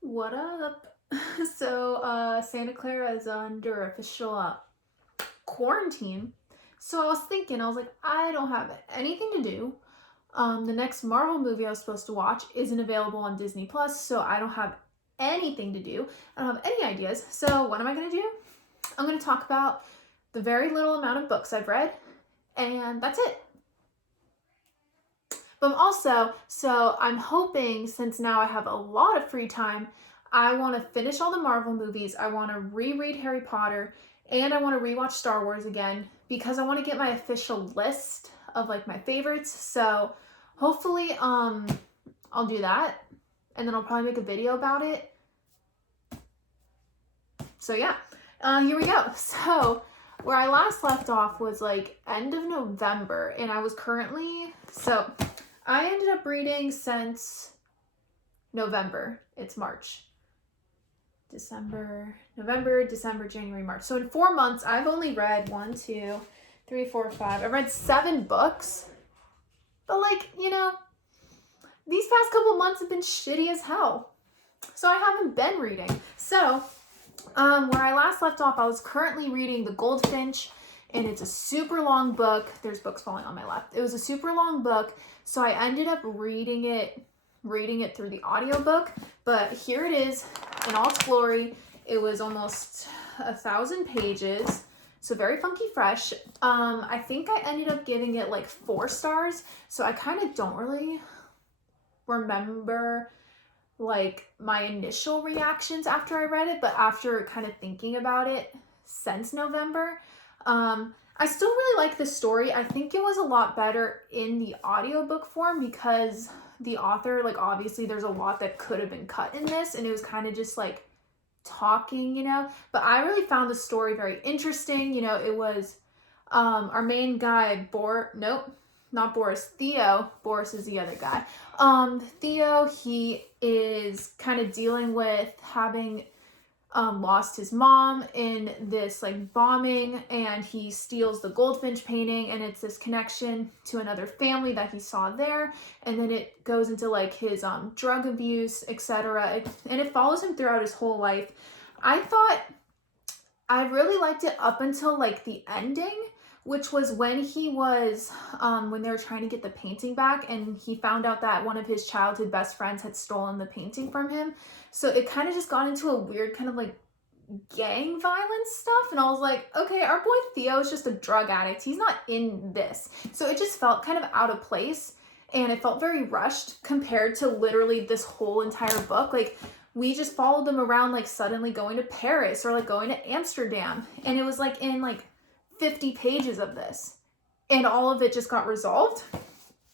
What up? Santa Clara is under official quarantine. So I was thinking, I was like, I don't have anything to do. The next Marvel movie I was supposed to watch isn't available on Disney Plus, so I don't have anything to do. I don't have any ideas. So what am I gonna do? I'm gonna talk about the very little amount of books I've read, and that's it. But I'm hoping since now I have a lot of free time, I want to finish all the Marvel movies. I want to reread Harry Potter and I want to rewatch Star Wars again because I want to get my official list of like my favorites. So hopefully I'll do that and then I'll probably make a video about it. So yeah. Here we go. So where I last left off was like end of November and I was currently I ended up reading since November. It's March. November, December, January, March. So in 4 months, I've only read 1, 2, 3, 4, 5. I've read 7 books. But these past couple months have been shitty as hell. So I haven't been reading. So, where I last left off, I was currently reading The Goldfinch, and it's a super long book. There's books falling on my lap. It was a super long book, so I ended up reading it through the audiobook, but here it is in all its glory. It was almost 1,000 pages, so very funky fresh. I think I ended up giving it like 4 stars, so I kind of don't really remember like my initial reactions after I read it, but after kind of thinking about it since November, I still really like the story. I think it was a lot better in the audiobook form because the author, like obviously there's a lot that could have been cut in this and it was kind of just like talking, but I really found the story very interesting. It was our main guy, not Boris, Theo. Boris is the other guy. Theo, he is kind of dealing with having lost his mom in this like bombing, and he steals the Goldfinch painting, and it's this connection to another family that he saw there, and then it goes into like his drug abuse, etc. And it follows him throughout his whole life. I really liked it up until like the ending, which was when when they were trying to get the painting back and he found out that one of his childhood best friends had stolen the painting from him. So it kind of just got into a weird kind of like gang violence stuff. And I was like, okay, our boy Theo is just a drug addict. He's not in this. So it just felt kind of out of place and it felt very rushed compared to literally this whole entire book. Like, we just followed them around like suddenly going to Paris or like going to Amsterdam. And it was like in like 50 pages of this and all of it just got resolved.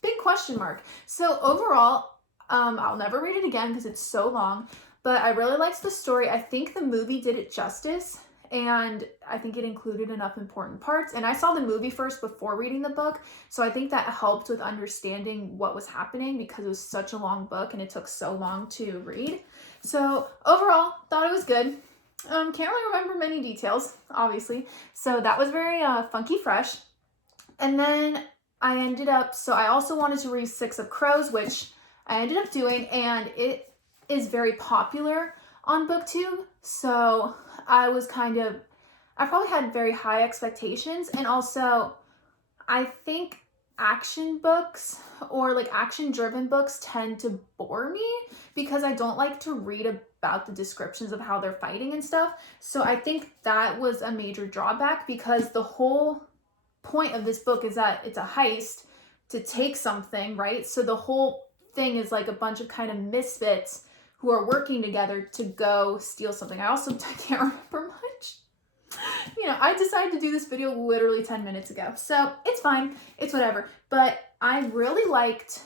Big question mark. So overall, I'll never read it again because it's so long, but I really liked the story. I think the movie did it justice and I think it included enough important parts. And I saw the movie first before reading the book, so I think that helped with understanding what was happening because it was such a long book and it took so long to read. So overall, thought it was good. Can't really remember many details, obviously. So that was very funky fresh. And then I also wanted to read Six of Crows, which I ended up doing, and it is very popular on BookTube. So I probably had very high expectations. And also, I think action books or like action driven books tend to bore me because I don't like to read about the descriptions of how they're fighting and stuff. So I think that was a major drawback because the whole point of this book is that it's a heist to take something, right? So the whole thing is like a bunch of kind of misfits who are working together to go steal something. I also can't remember much. I decided to do this video literally 10 minutes ago. So it's fine. It's whatever. But I really liked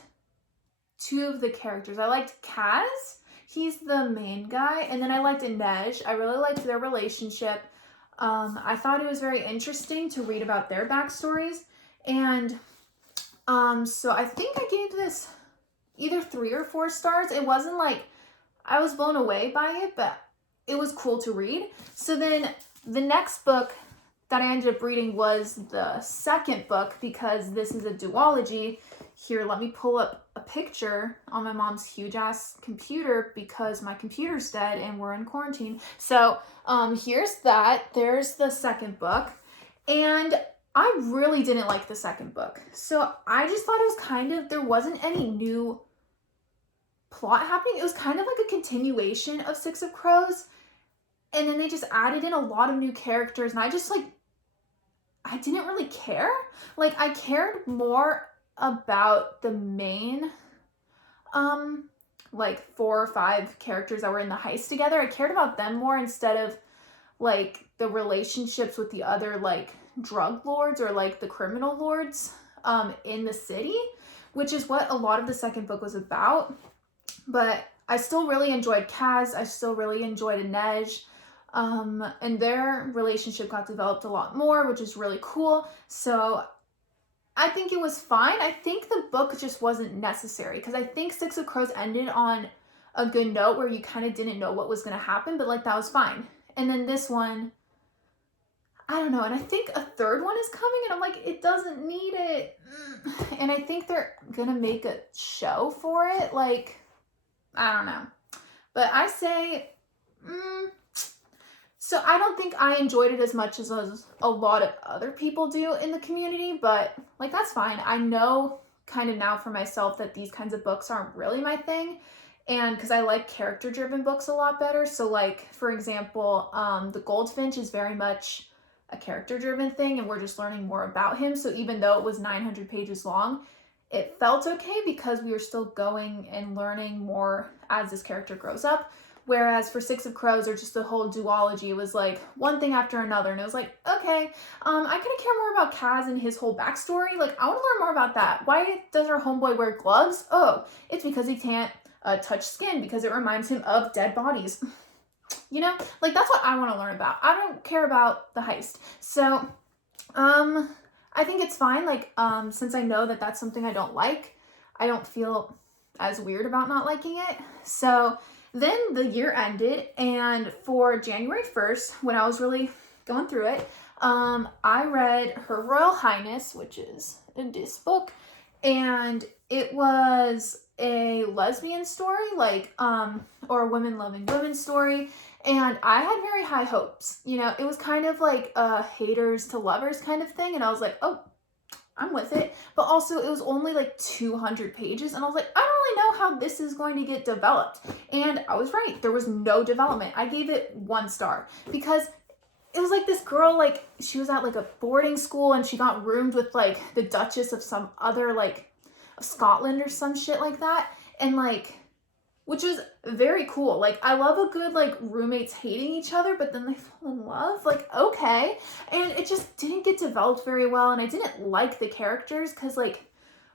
2 of the characters. I liked Kaz. He's the main guy. And then I liked Inej. I really liked their relationship. I thought it was very interesting to read about their backstories. And so I think I gave this either 3 or 4 stars. It wasn't like I was blown away by it, but it was cool to read. So then the next book that I ended up reading was the second book because this is a duology. here, let me pull up a picture on my mom's huge ass computer because my computer's dead and we're in quarantine. So here's that. There's the second book. And I really didn't like the second book. So I just thought it was kind of, there wasn't any new plot happening. It was kind of like a continuation of Six of Crows. And then they just added in a lot of new characters. And I just like, I didn't really care. Like, I cared more about the main, like 4 or 5 characters that were in the heist together. I cared about them more instead of like the relationships with the other like drug lords or like the criminal lords in the city, which is what a lot of the second book was about. But I still really enjoyed Kaz. I still really enjoyed Inej. And their relationship got developed a lot more, which is really cool. So I think it was fine. I think the book just wasn't necessary because I think Six of Crows ended on a good note where you kind of didn't know what was going to happen, but like that was fine. And then this one, I don't know. And I think a third one is coming and I'm like, it doesn't need it. And I think they're going to make a show for it. Like, I don't know. But I say, so I don't think I enjoyed it as much as a lot of other people do in the community, but like that's fine. I know kind of now for myself that these kinds of books aren't really my thing, and because I like character-driven books a lot better. So like, for example, The Goldfinch is very much a character-driven thing, and we're just learning more about him. So even though it was 900 pages long, it felt okay because we were still going and learning more as this character grows up. Whereas for Six of Crows or just the whole duology, it was like one thing after another. And it was like, okay, I kind of care more about Kaz and his whole backstory. Like, I want to learn more about that. Why does our homeboy wear gloves? Oh, it's because he can't touch skin because it reminds him of dead bodies. You know, like that's what I want to learn about. I don't care about the heist. So, I think it's fine. Like, since I know that that's something I don't like, I don't feel as weird about not liking it. So then the year ended, and for January 1st, when I was really going through it, I read Her Royal Highness, which is in this book, and it was a lesbian story, like, or a women loving women story, and I had very high hopes. You know, it was kind of like a haters to lovers kind of thing, and I was like, oh, I'm with it. But also it was only like 200 pages and I was like, I don't really know how this is going to get developed. And I was right. There was no development. I gave it 1 star because it was like this girl, like she was at like a boarding school and she got roomed with like the Duchess of some other like of Scotland or some shit like that. And like, which was very cool. Like, I love a good, like, roommates hating each other, but then they fall in love. Like, okay. And it just didn't get developed very well, and I didn't like the characters, because, like,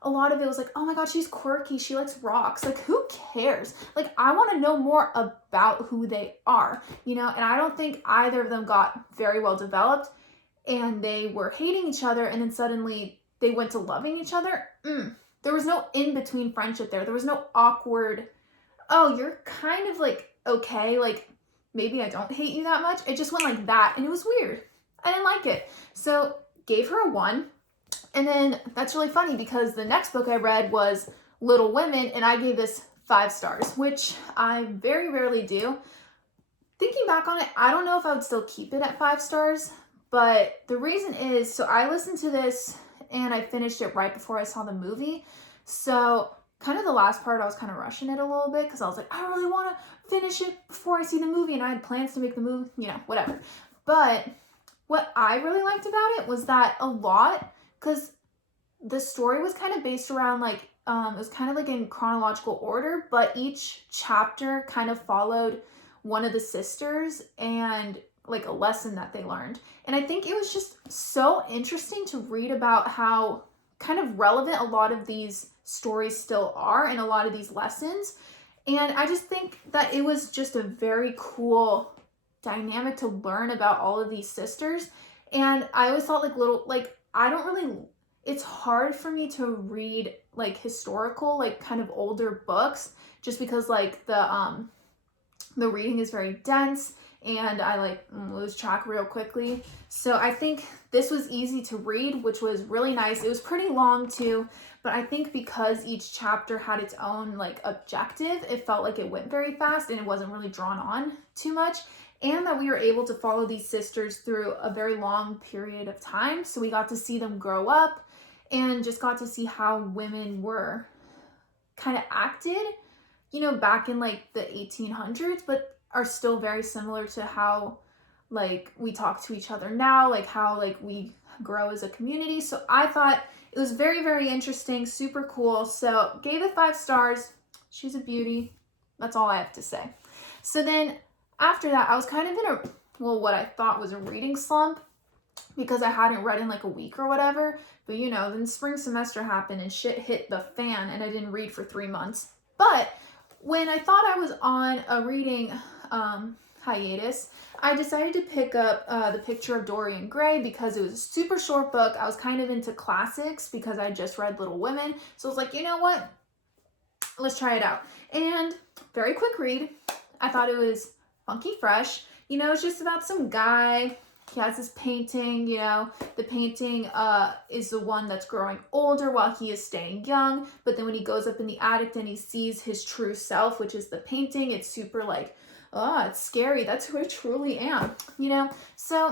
a lot of it was like, oh my god, she's quirky, she likes rocks. Like, who cares? Like, I want to know more about who they are, you know? And I don't think either of them got very well developed, and they were hating each other, and then suddenly they went to loving each other. There was no in-between friendship there. There was no awkward, oh, you're kind of like, okay, like, maybe I don't hate you that much. It just went like that, and it was weird. I didn't like it. So, gave her a 1. And then, that's really funny, because the next book I read was Little Women, and I gave this 5 stars, which I very rarely do. Thinking back on it, I don't know if I would still keep it at 5 stars, but the reason is, so I listened to this, and I finished it right before I saw the movie, so kind of the last part, I was kind of rushing it a little bit because I was like, I really want to finish it before I see the movie, and I had plans to make the movie, you know, whatever. But what I really liked about it was that a lot, because the story was kind of based around like, it was kind of like in chronological order, but each chapter kind of followed one of the sisters and like a lesson that they learned. And I think it was just so interesting to read about how kind of relevant a lot of these stories still are and a lot of these lessons. And I just think that it was just a very cool dynamic to learn about all of these sisters. And I always thought I don't really, it's hard for me to read like historical, like kind of older books, just because like the the reading is very dense and I like lose track real quickly. So I think this was easy to read, which was really nice. It was pretty long too, but I think because each chapter had its own like objective, it felt like it went very fast and it wasn't really drawn on too much. And that we were able to follow these sisters through a very long period of time. So we got to see them grow up and just got to see how women were kind of acted, you know, back in like the 1800s, but are still very similar to how like we talk to each other now, like how like we grow as a community. So I thought it was very, very interesting, super cool. So gave it 5 stars. She's a beauty. That's all I have to say. So then after that, I was kind of in a, well, what I thought was a reading slump because I hadn't read in like a week or whatever. But you know, then spring semester happened and shit hit the fan and I didn't read for 3 months. But when I thought I was on a reading hiatus, I decided to pick up The Picture of Dorian Gray because it was a super short book. I was kind of into classics because I just read Little Women. So I was like, you know what? Let's try it out. And very quick read. I thought it was funky fresh. You know, it's just about some guy. He has this painting, you know, the painting is the one that's growing older while he is staying young. But then when he goes up in the attic and he sees his true self, which is the painting, it's super like, oh, it's scary. That's who I truly am, you know? So,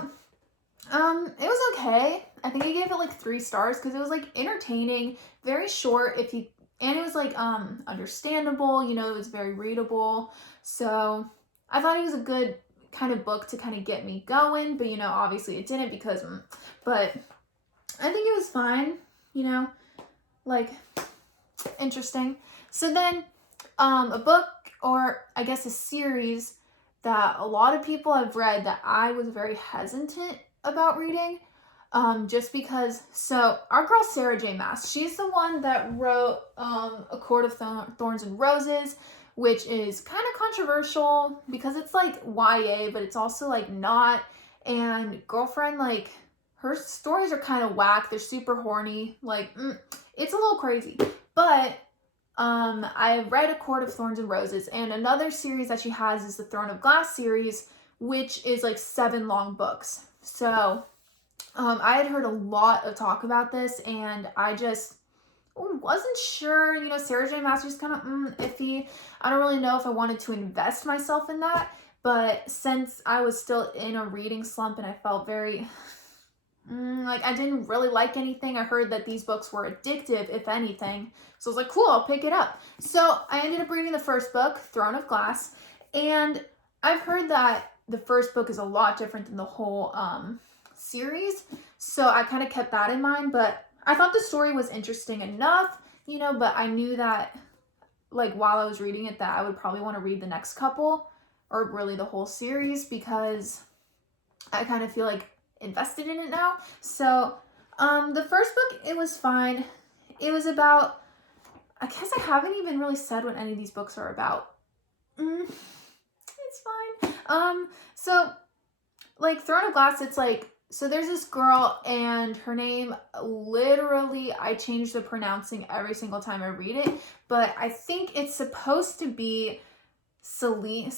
it was okay. I think I gave it like 3 stars because it was like entertaining, very short and it was like, understandable, you know, it was very readable. So I thought it was a good kind of book to kind of get me going, but you know, obviously it didn't because, but I think it was fine, you know, like interesting. So then, a book, or I guess a series that a lot of people have read that I was very hesitant about reading, just because, so our girl Sarah J Maas, she's the one that wrote A Court of Thorns and Roses, which is kind of controversial because it's like YA, but it's also like not. And girlfriend, like her stories are kind of whack. They're super horny. Like, it's a little crazy. But I read A Court of Thorns and Roses, and another series that she has is the Throne of Glass series, which is like 7 long books. So I had heard a lot of talk about this, and I just wasn't sure. You know, Sarah J Maas is kind of iffy. I don't really know if I wanted to invest myself in that, but since I was still in a reading slump and I felt very like I didn't really like anything, I heard that these books were addictive, if anything. So I was like, cool, I'll pick it up. So I ended up reading the first book, Throne of Glass, and I've heard that the first book is a lot different than the whole series. So I kind of kept that in mind, but I thought the story was interesting enough, you know, but I knew that, like, while I was reading it, that I would probably want to read the next couple, or really the whole series, because I kind of feel, like, invested in it now. So, the first book, it was fine. It was about, I guess I haven't even really said what any of these books are about. It's fine. So, like, Throne of Glass, it's like, so there's this girl and her name, literally, I change the pronouncing every single time I read it, but I think it's supposed to be Selena,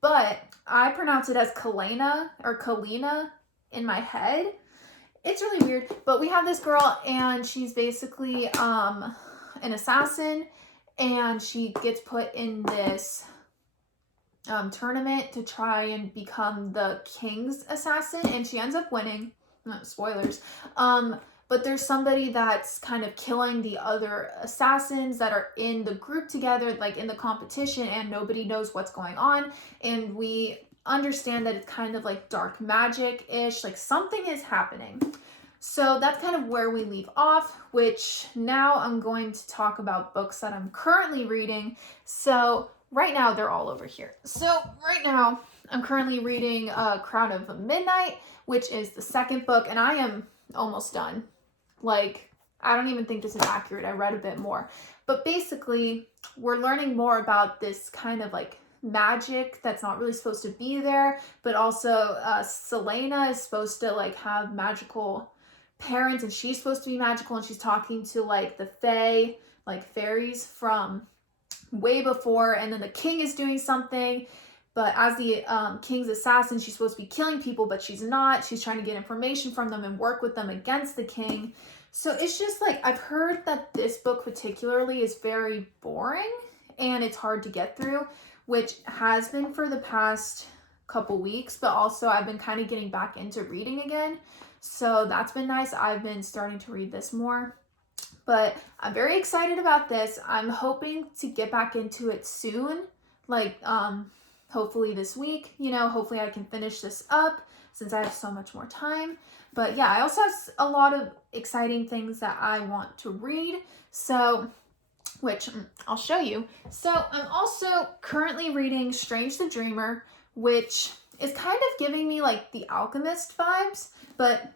but I pronounce it as Kalena or Kalina in my head. It's really weird, but we have this girl and she's basically an assassin, and she gets put in this tournament to try and become the king's assassin, and she ends up winning. Spoilers. But there's somebody that's kind of killing the other assassins that are in the group together, like in the competition, and nobody knows what's going on. And we understand that it's kind of like dark magic-ish, like something is happening. So that's kind of where we leave off, which now I'm going to talk about books that I'm currently reading. So right now, they're all over here. So right now, I'm currently reading Crown of Midnight, which is the 2nd book, and I am almost done. Like, I don't even think this is accurate. I read a bit more. But basically, we're learning more about this kind of like magic that's not really supposed to be there, but also Selena is supposed to like have magical parents, and she's supposed to be magical, and she's talking to like the fae, like fairies from way before, and then the king is doing something, but as the king's assassin, she's supposed to be killing people, but she's not. She's trying to get information from them and work with them against the king. So it's just like, I've heard that this book particularly is very boring and it's hard to get through, which has been for the past couple weeks, but also I've been kind of getting back into reading again. So that's been nice. I've been starting to read this more, but I'm very excited about this. I'm hoping to get back into it soon, like hopefully this week, you know, hopefully I can finish this up since I have so much more time. But yeah, I also have a lot of exciting things that I want to read, so, which I'll show you. So I'm also currently reading Strange the Dreamer, which is kind of giving me like The Alchemist vibes, but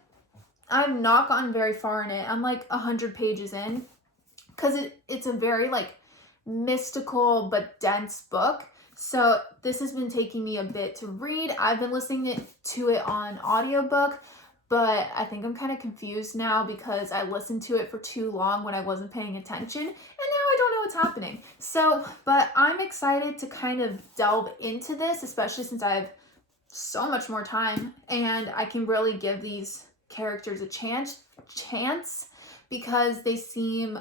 I've not gotten very far in it. I'm like 100 pages in, because it's a very like mystical but dense book. So this has been taking me a bit to read. I've been listening to it on audiobook, but I think I'm kind of confused now because I listened to it for too long when I wasn't paying attention, and now I don't know what's happening. So, but I'm excited to kind of delve into this, especially since I have so much more time and I can really give these characters a chance because they seem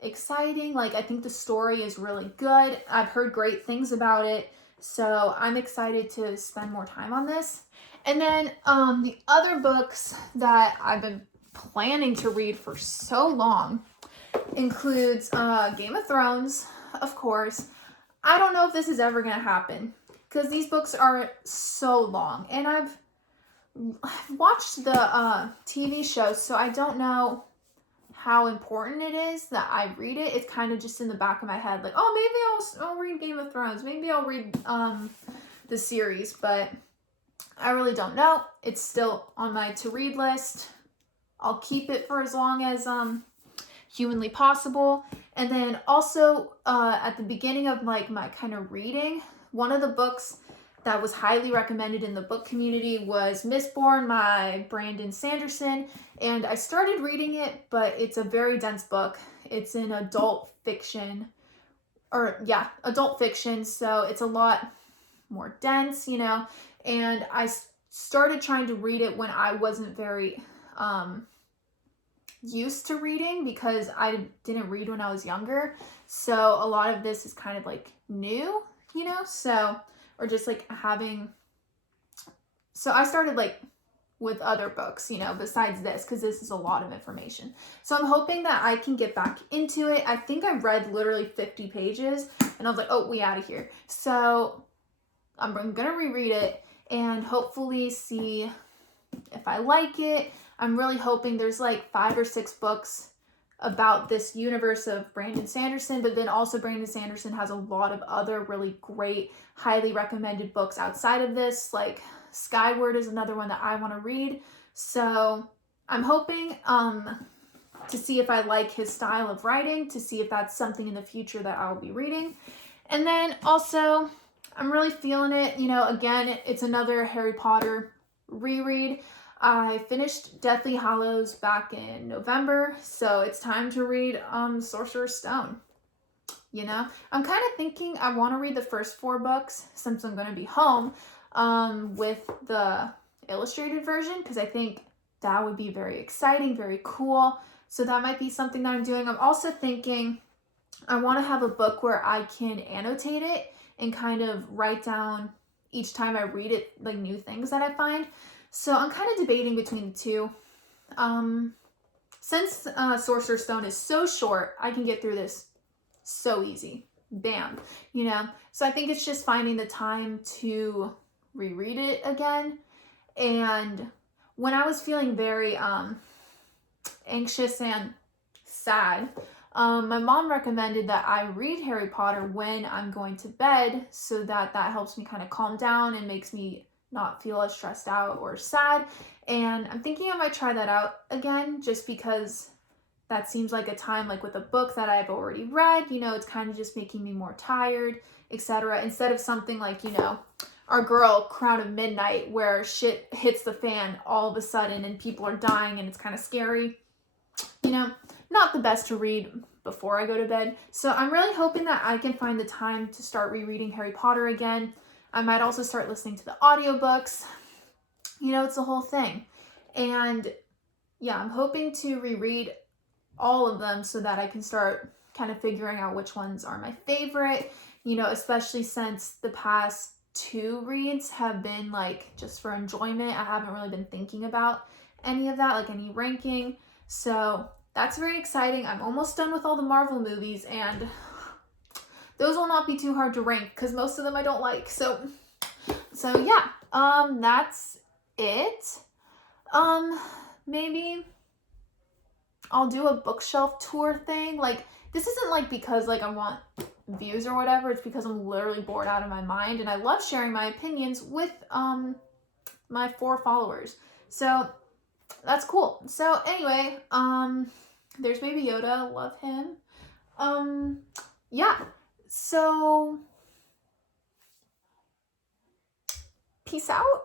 exciting. Like, I think the story is really good. I've heard great things about it, so I'm excited to spend more time on this. And then the other books that I've been planning to read for so long includes Game of Thrones, of course. I don't know if this is ever going to happen because these books are so long, and I've watched the TV show, so I don't know how important it is that I read it. It's kind of just in the back of my head, like, oh, maybe I'll read Game of Thrones. Maybe I'll read the series, but I really don't know. It's still on my to-read list. I'll keep it for as long as humanly possible. And then also at the beginning of like my kind of reading, one of the books that was highly recommended in the book community was Mistborn by Brandon Sanderson, and I started reading it, but it's a very dense book. It's an adult fiction, so it's a lot more dense, you know, and I started trying to read it when I wasn't very used to reading because I didn't read when I was younger, so a lot of this is kind of like new, you know, so, or just like so I started like with other books, you know, besides this, because this is a lot of information. So I'm hoping that I can get back into it. I think I read literally 50 pages and I was like, oh, we out of here. So I'm gonna reread it and hopefully see if I like it. I'm really hoping there's like 5 or 6 books about this universe of Brandon Sanderson, but then also Brandon Sanderson has a lot of other really great, highly recommended books outside of this, like Skyward is another one that I want to read. So I'm hoping to see if I like his style of writing, to see if that's something in the future that I'll be reading. And then also, I'm really feeling it, you know, again, it's another Harry Potter reread. I finished Deathly Hallows back in November, so it's time to read Sorcerer's Stone. You know, I'm kind of thinking I want to read the first 4 books since I'm going to be home with the illustrated version, because I think that would be very exciting, very cool. So that might be something that I'm doing. I'm also thinking I want to have a book where I can annotate it and kind of write down each time I read it, like new things that I find. So I'm kind of debating between the two. Since Sorcerer's Stone is so short, I can get through this so easy. Bam. You know? So I think it's just finding the time to reread it again. And when I was feeling very anxious and sad, my mom recommended that I read Harry Potter when I'm going to bed so that helps me kind of calm down and makes me not feel as stressed out or sad. And I'm thinking I might try that out again, just because that seems like a time, like with a book that I've already read, you know, it's kind of just making me more tired, etc. Instead of something like, you know, our girl Crown of Midnight, where shit hits the fan all of a sudden and people are dying and it's kind of scary. You know, not the best to read before I go to bed. So I'm really hoping that I can find the time to start rereading Harry Potter again. I might also start listening to the audiobooks. You know, it's the whole thing. And yeah, I'm hoping to reread all of them so that I can start kind of figuring out which ones are my favorite, you know, especially since the past 2 reads have been like just for enjoyment. I haven't really been thinking about any of that, like any ranking. So that's very exciting. I'm almost done with all the Marvel movies, and those will not be too hard to rank because most of them I don't like. So yeah, that's it. Maybe I'll do a bookshelf tour thing. Like, this isn't like because like I want views or whatever. It's because I'm literally bored out of my mind, and I love sharing my opinions with my 4 followers. So that's cool. So anyway, there's Baby Yoda. Love him. Yeah. So peace out.